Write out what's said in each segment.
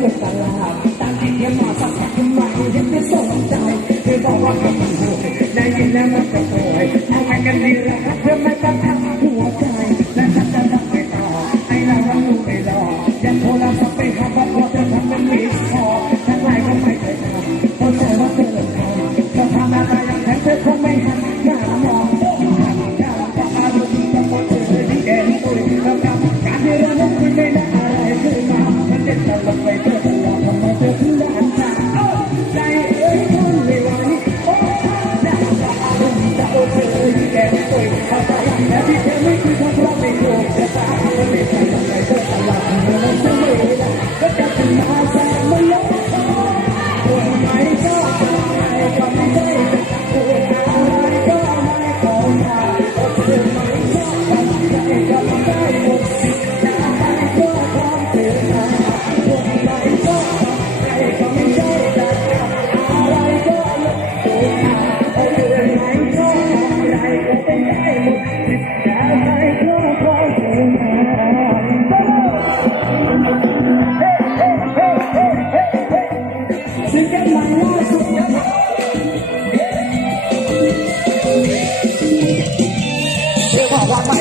เด็กตลาดตาเยี่ยมมาสักขึ้มาเยี่ยมไม่สใจเธอบอกว่าเป็นหัวได้ยินแล้วมันจะโวยทำไมกันดีล่ะเพื่อไม่ต้องทำหัวใจและฉันจะทำไม่ต่อให้เราต้องดูไปรอยังคง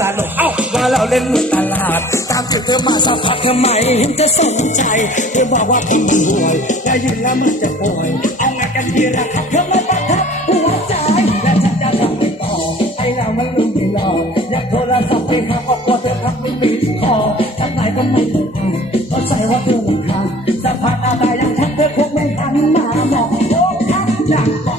ตลกเอ้าว่าเราเล่นมุกตลาด ตามที่เธอมาสักพักทำไมเห็นเธอสนใจ เธอบอกว่าคนรวยได้ยินแล้วมันจะป่วยเอาไงกันดีล่ะครับเธอมาประทับหัวใจและฉันจะทำไม่ต่อไอ้เรามันลุงไม่หลอกอยากโทรศัพท์ไปหาคอกว่าเธอครับไม่มีคอทำไหนก็ไม่เธนทำก็ใส่ว่าเธอหลงทางสะพานอะไรยังฉันเธอคงไม่หันมามองโอ้ทักอยากบอก